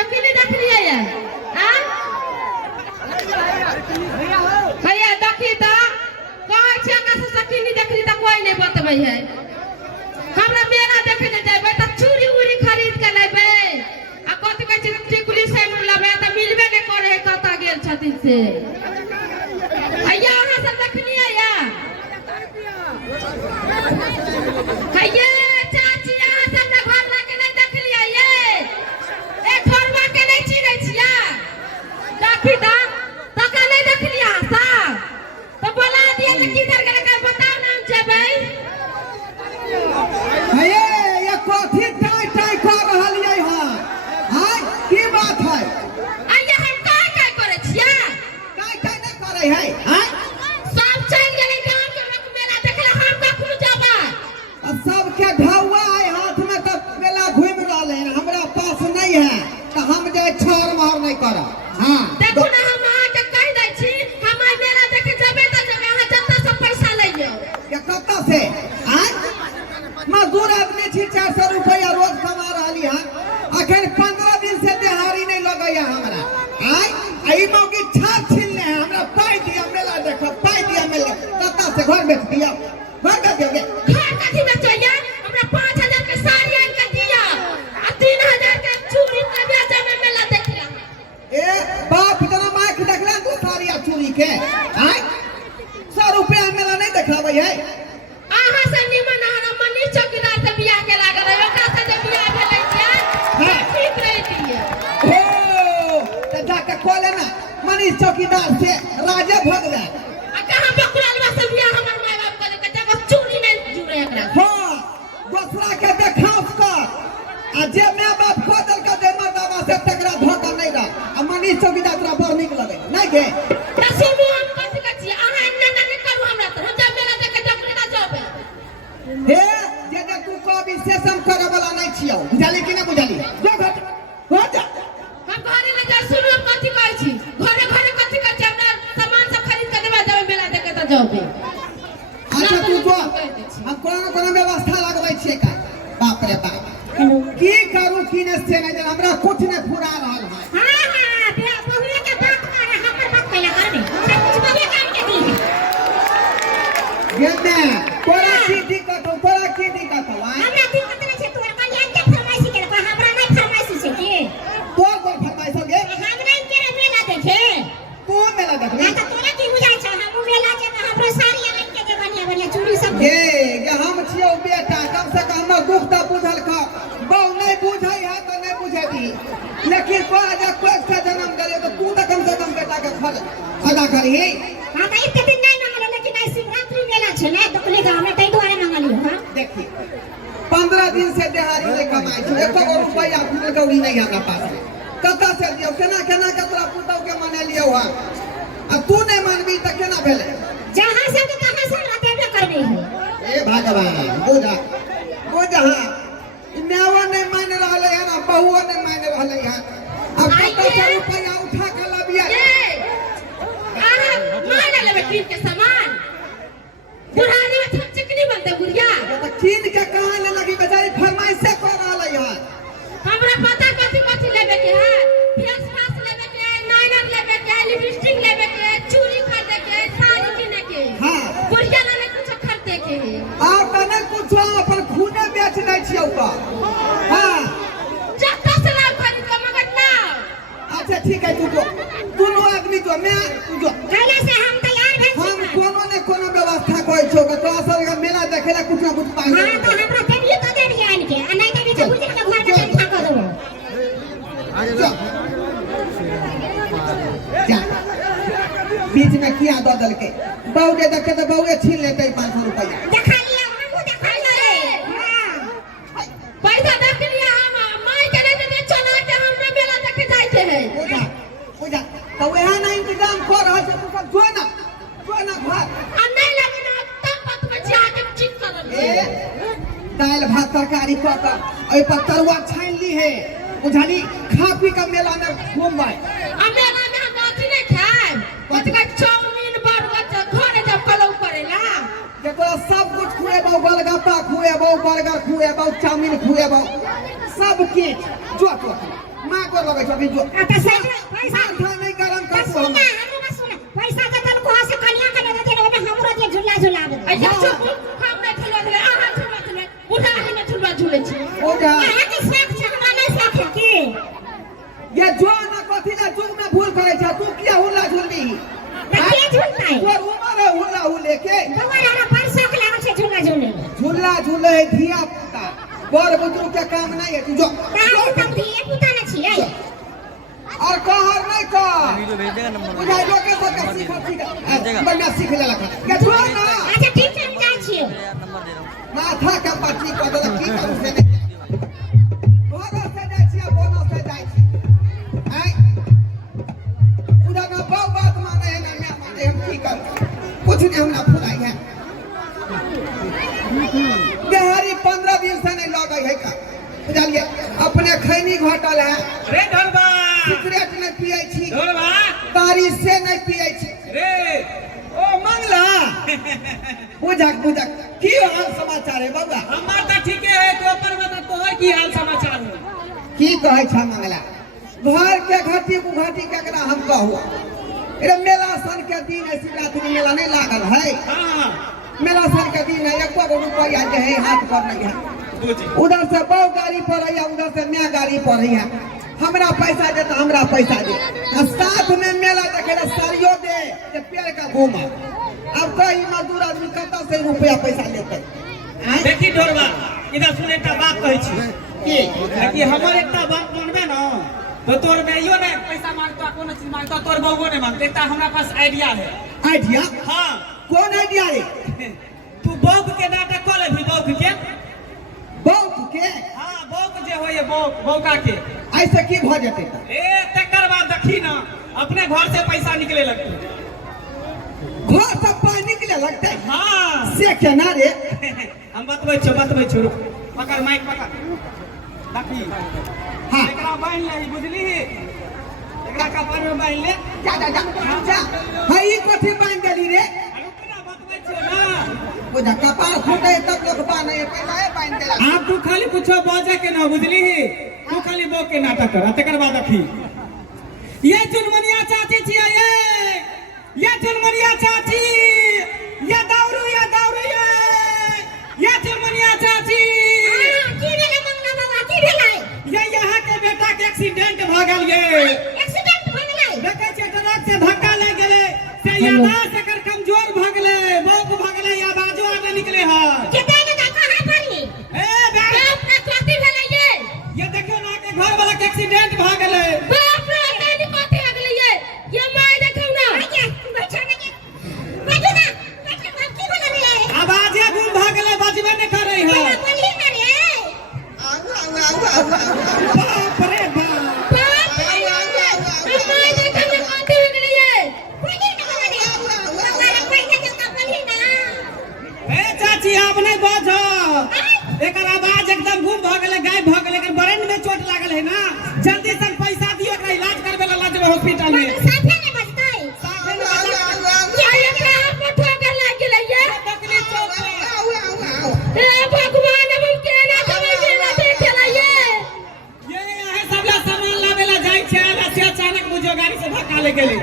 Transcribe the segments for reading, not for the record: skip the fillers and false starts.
सकी नहीं देख लिया यार भैया देखी तो कहे छे का सकी नहीं देख ली तो कोई नहीं बतबै है हमरा मेला देखे ले जाबे त चूड़ी उड़ी खरीद के लेबे आ कथि कहै छै टिकुली से लेबे त मिलबे नहीं करे कता गेल छथिन से भैया अहाँ सब देखनी है या भैया चाची अहाँ सब ने घर ला के नहीं देख लिया ये ए घरवा के नहीं चिन्है छिया देखी त तका नहीं देख लिया सा तो बोला दिए कि किधर गेल के बताओ ना जेबै भैया ये कथी टाई टाई कर रहलियै हां हां की बात है आइए हम काय करे छिया टाई टाई नहीं करे है हां सब चल गेलै गांव के लोग मेला देखले हम कखनो जाबा सबके ढौआ है हाथ में तो मेला घूम रहले हैं हमरा पास नहीं है तो हम जे छोर मार नहीं करब हां देखो ना हम अहाँ के कह दै छी हम आई मेला देखे जेबै त जेबै अहाँ जत्ता से पैसा लइयो ये कत्ता से हां मजदूर आदमी छी 400 रुपया रोज कमा रहली हां अखन 15 दिन से दिहाड़ी नहीं लगैया हमरा हां आई मौकी छाप छिलने है हमरा पाई दिया मेला देखो पाई दिया मेला कत्ता से घर बेच दिया घर का दिया घर कथि में चाहिए हमरा 5000 के साड़ी आन के दिया आ 3000 के चूड़ी के बेचे में मेला देखला ए बाप जना माइक देखला तू साड़ी आ चूड़ी के हां 100 रुपया मेला नहीं देखाबै है अहाँ से निमन हमरा मनी चौकीदार से बियाह के लागल है ओकरा से जे बियाह भेलै छै ठीक रहि दिए ओ त जाके खोले ना मनीष चौकीदार से राजा भगवे आ कहां बकुलवा से बियाह हमर माय बाप करे के जब चूड़ी नहीं जुड़े एकरा हां दूसरा के देखाव कर आ जे माय बाप को दल के दे मर्दावा से तकरा धोखा नहीं रह आ मनीष चौकीदार तोरा बड़ निक लगे नहीं गे त सुनू हम कथि कहै छी अहाँ एना नहीं करू हमरा त हम जब मेला देखे जब ना जाबे हे जे तू को विशेषण करे वाला नहीं छियो बुझाली कि नहीं बुझाली जो घट हो जा हम घरे ले जा सुनू हम कथि कहै छी घरे घरे कथि कहै छी हमरा सामान सब खरीद के देबा जब मेला देखे त जाबे अच्छा तू जो हम कोनो व्यवस्था लगबै छियै का बाप रे बाप की करू की ने से नहीं हमरा कुछ नहीं फुरा रहल है हां हां बे बहुए के बात करे हमर बात कैला करबे सब कुछ बबे काम के दी गेने तोरा की दिक्कत हो तोरा की दिक्कत हो हमरा दिक्कत नहीं छै तोर कल्याण के फरमाइशी के हमरा नहीं फरमाइशी छै की तोर को फरमाइश हो गे हम नहीं के मेला देखे तू मेला देख हां त तोरा की बुझाय छै हम मेला के हमरा साड़ी आन के दे बढ़िया बढ़िया चूड़ी सब ये हम छियो बेटा कम से कम दुख त बुझल ख बहु नहीं बुझै है तो नहीं बुझेती लेकिन को आज कोई से जन्म करे तो तू तो कम से कम बेटा के फल अदा करी हां त एक दिन नहीं मंगल लेकिन आई शिवरात्रि मेला छै ने तो ले गांव में तै द्वारे मंगली हां देखी 15 दिन से दिहाड़ी नहीं कमाई छी 1 रुपया फूल गौरी नहीं हमरा पास कता से दियो केना केना के तोरा पुतौ के माने लियो हा आ तू नहीं मानबी त केना भेले जहां से तो कहां से अकेले करबे है ए भगवान बुझा हां मेवा नहीं मान रहले है ना बहुआ नहीं मान रहले है अब 50 रुपया उठा के लबिया आहा मान लेबे कीन के सामान बुढ़ानी में थक चिकनी बनते गुड़िया तो कीन के कहां ले लगी बेचारी फरमाइश से कर रहले है हमरा पता कथि कथि लेबे के है फेस वाश लेबे के नाइनर लेबे के लिपस्टिक लेबे के चूड़ी खरीदे के साड़ी किने के हां गुड़िया लाने कुछ खरीदे के है आ तने कुछ अपन खूने बेच दै छियौ का हां जत्ता से लाभ खरीद के मगर ना अच्छा ठीक है तू जो दोनों आदमी जो मैं तू जो पहले से हम तैयार भेल हम कोनो ने कोनो व्यवस्था कोई छो के तो असल का मेला देखे ला कुछ ना कुछ पाई हां तो हमरा देबिए तो देबिए आन के आ नहीं देबी तो गुजर के घर में खा कर देबो जा बीच में किया दो दल के बहु दे देखे तो बहुए छीन लेते 500 रुपया देखा लिया हमहु देखा लिए हां पैसा देख लिया हम माई के नहीं दे चला के हमरा मेला देखे जाय छै है पूजा तो वहां ना इंतजाम कर रहा है तो सब जो ना घर आ नहीं लगे ना तब बात में जाके ठीक कर दे दाल भात तरकारी क ओइ पर तरुआ छान ली है बुझाली खा पी के मेला में घूमबै आ मेला में हम अथी नहीं खाए कथि का चाउमीन बर्गर घरे जब कलौ करेला देखो सब कुछ खुएबो गोलगप्पा खुएबो बर्गर खुएबो चाउमीन खुएबो सब किछ जो मां को लगे छ बिजो आता साइड पैसा माथा नहीं गरम कर सुना हमरो बस सुना पैसा के तन को से कन्या के दे दे ओने हमरो जे झुला झुला दे अच्छा चुप हम नहीं झुलवा झुले आहा झुलवा झुले उठा ही नहीं झुलवा झुले छी ओ जा आ के साख छकवा नहीं साख की ये जो न कथि ना जुग में भूल करे छ तू किया हुला झुलबी के झुलता है तोर उमर है हुला हुले के तुम्हारा पैसा के लाग से झुला झुले झूला झूले धिया पुता बड़ बुजुर्ग के काम नहीं है तू जो काहे तब ये पुता न छिए और कहर नहीं कर बुझाई लोग के सब सीख बढ़िया सीख ले लगा के जो ना अच्छा ठीक है हम जाय छिए माथा के पट्टी कर दे की करू से नहीं बोलो से जाय छिया बोलो से जाय छी आई उधर ना बात माने है ना मैं माने हम की कर कुछ नहीं हम ना फुलाई है बिहारी 15-20 से नहीं लगे है का बुझलिए अपने खैनी घटल है रे ढोलबा सिगरेट नहीं पिए छी ढोलबा तारी से नहीं पिए छी रे ओ मंगला बुझक की हाल समाचार है बाबा हमार त ठीके है तो पर बता तोहर की हाल समाचार है की कहे छ मंगला घर के घाटी बुघाटी केकरा हम कहू अरे मेला सन के दिन है शिवरात्रि मेला नहीं लागल है हां मेला सन के दिन है 1 रुपया जे है हाथ पर नहीं है बुझी उधर से बहु गाड़ी पर है उधर से मैं गाड़ी पर है हमरा पैसा दे तो हमरा पैसा दे आ साथ में मेला देखे साड़ियों दे जे पेड़ का घूमा अब कई मजदूर आदमी कत से रुपया पैसा लेते देखी ढोलबा इधर सुन एकटा बात कहै छी की कि हमर एकटा बात मानबे न तो तोर बेइयो ने पैसा मांगतो कोनो चीज मांगतो तोर बउगो ने मांगते एकटा हमरा पास आइडिया है आइडिया हां कौन आइडिया रे तू बउक के नाटक कर लेबी बउक के बहुत के हां बउक जे होय बउका के ऐसे की भ जते ए तकर बाद देखी ना अपने घर से पैसा निकले लगते घर से पानी निकले लगते हां से केना रे हम बतबै छ पकड़ माइक पकड़ देखी हां एकरा बांध ले बुझली एकरा कपार में बांध ले जा हई कोठी बांध देली रे रुकना बतबै छ ना बुझा कपार फूटे तब लोग बांधे पहले बांध देला आप तू खाली कुछ बाजे के ना बुझली तू खाली बो के नाटक कर तकर बाद देखी ये चुनमनिया चाची छिया ये चुनमनिया चाची ये दाउरू ये चुनमनिया चाची की भेले मंगला बाबा की भेले ये यहाँ के बेटा के एक्सीडेंट भ गेल ये एक्सीडेंट भ गेलै देखे छै ट्रक से धक्का लग गेले से यादाश्त एकर कमजोर भ गेले बौक भ गेले आवाजो आने निकले है केते ने कहां पड़ी ए बाप रे कथि भेलै ये देखियो ना के घर वाला के एक्सीडेंट भ गेले बाप रे कथि कथि आ गेलै ये माय देखौ ना बैठो ना बैठो की बोल रही है आवाजे गुम भ गेले बजबे नहीं करे है बोली ना रे बाप रे बाप बाप रे ये माय देखौ ना कथि हो गेलै बोली ना रे हमारा पैसा दे का बोली ना ए चाची आप नहीं बाजो एकर आवाज एकदम गुम भ गेले गायब भ गेले एकर ब्रेन में चोट लागल है ना जल्दी से पैसा दियो एकरा इलाज करबे ला लाजबे हॉस्पिटल में साथे ने बजतै ये एकरा हाथ में ठोकर लाग गेलै ये तकलीफ चोट पे ए भगवान हम केना खबर केना देखे ला ये ये सबला सामान लावेला जाय छै से अचानक मुझे गाड़ी से धक्का ले गेले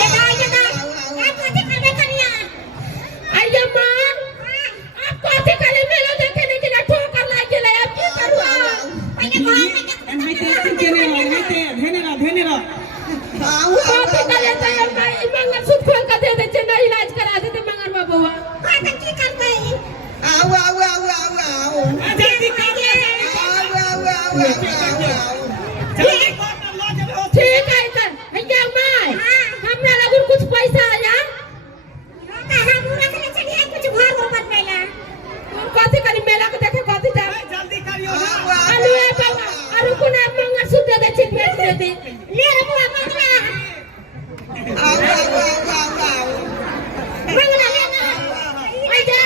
ये ना आप कथि करबे कनिया आइए मां आप कथि करे मेला देखे नहीं गेला ठोकर लाग गेलै अब की करू पहले घर में एनते केने भेने रा कथि करे त माय मंगल सूत्र खोल के दे दे छै ना इलाज करा दे ते मंगल बाबूआ हां त की करबै जल्दी कर ले जल्दी कर ना लाजबे हॉस्पिटल ठीक है सर भैया माय हमरा लगन कुछ पैसा आया हम रख ले चलिए कुछ घर पर पहले कथि करी मेला के देखे कथि जा जल्दी करियो ना आलू है बाबा आलू को ना मंगल सूत्र दे छै भेज दे दे ले रे बुआ मंगला मंगला ले ना आजा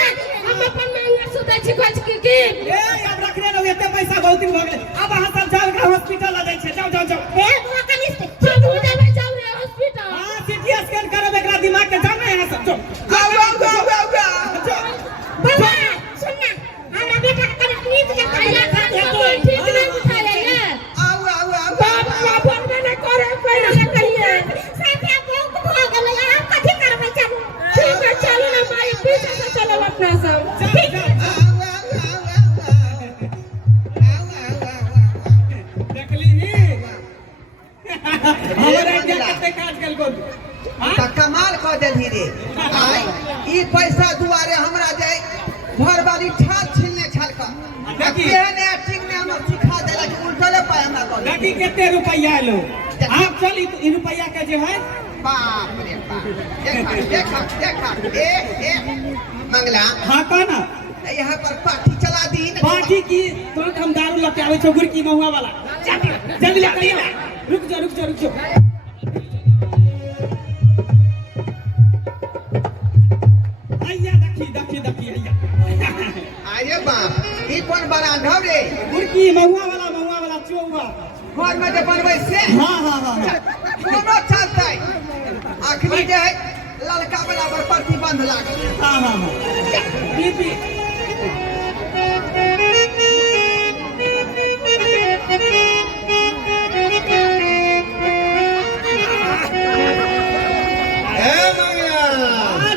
हम अपन मंगल सूत्र छै खोज के ए अब रखने रहो एते पैसा बहुत दिन भ गेले अब अहाँ सब जाओ एकरा हॉस्पिटल आ जाय छै जाओ ए बुआ कनी से हम उठा जाऊ रे हॉस्पिटल हां सीटी स्कैन करब एकरा दिमाग के जाओ ना यहाँ सब जाओ बाबा सुन ना हमरा बेटा के कनी नींद के आया पहले ठीक नहीं उठा ले बाप बाल छीलने छलका देखी। केहन एक्टिंग ने हम सिखा देला कि उल्टले पाए हमरा कर देखी कितने रुपया लो आप चल ई रुपया के जो है बाप रे बाप देखा ए मंगला हाँ का ना यहाँ पर पार्टी चला दी पार्टी की तुरंत हम दारू लेके आवे छो गुड़ की महुआ वाला जल्दी ले कहिए रुक जा आइया देखी आइया अरे बाप ई कौन बरांधव रे गुड़ की महुआ वाला चौवा घर में जे बनबै से हाँ कोनो चलतै अखनी जे है ललका वाला पर प्रतिबंध लागल हाँ पी ए मंगला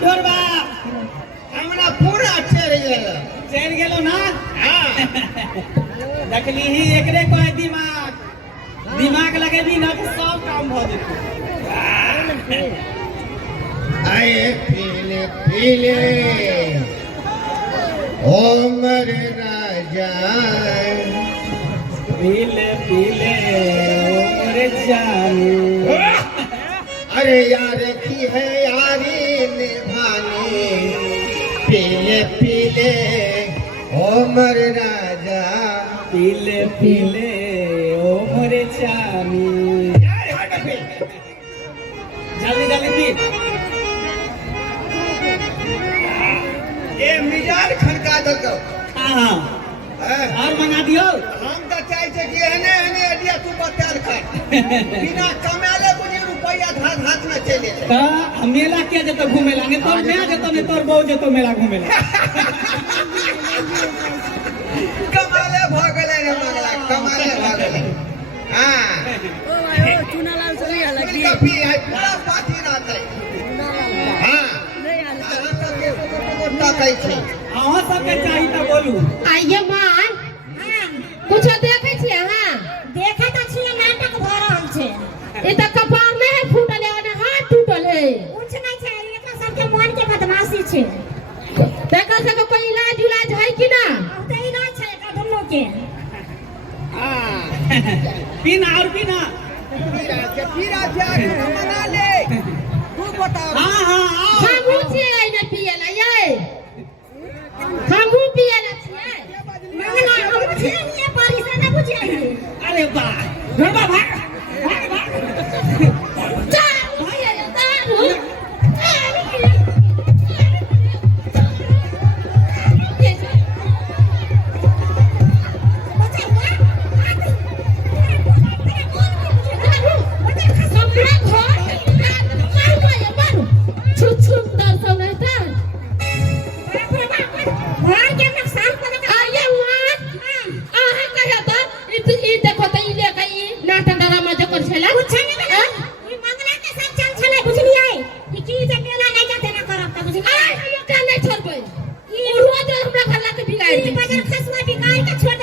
ढोरबा हमरा पूरा चल गेलो ना देखली ही एकरे कोई दिमाग लगेबी ना तो सब काम भ जेतै आए पीले ओ मेरे राजा पीले मोरे जानू अरे यार की है यारी निभानी पीले ओ मेरे राजा पीले ओ मोरे जानू जल्दी पी ये मिजाज खनका दो हाँ और मंगा दियो हम तो चाहे छे कि एने एडिया तू बतेल कर बिना कमाले बुझी रुपया हाथ में चले तो मेला के जतो घूमेला ने तोर मैं जतो ने तोर बहु जतो मेला घूमेला कमाले भ गेले रे मंगला कमाले भ गेले हां चुनालाल चली लगी कॉफी है पूरा पार्टी रहते हां कहै छै अहाँ सबके चाही त बोलू आइए माय कुछ देखे छी हां देखे तो छिए नाटक भ रहल छै ई त कपार में है फूटल है और हाथ टूटल है कुछ नहीं छै एकरा सबके मन के बदमाशी छै देखा सके कोई इलाज है कि ना अब तो इलाज छै एकरा दुनू के पीना पीरा जाके मना ले तू बता हाँ हमू छियै ने पियला ये हमू पियला छियै मंगला हम छिए ये परिसा न बुझिए अरे वाह ढोलबा भाग चल भैया दारू छोड़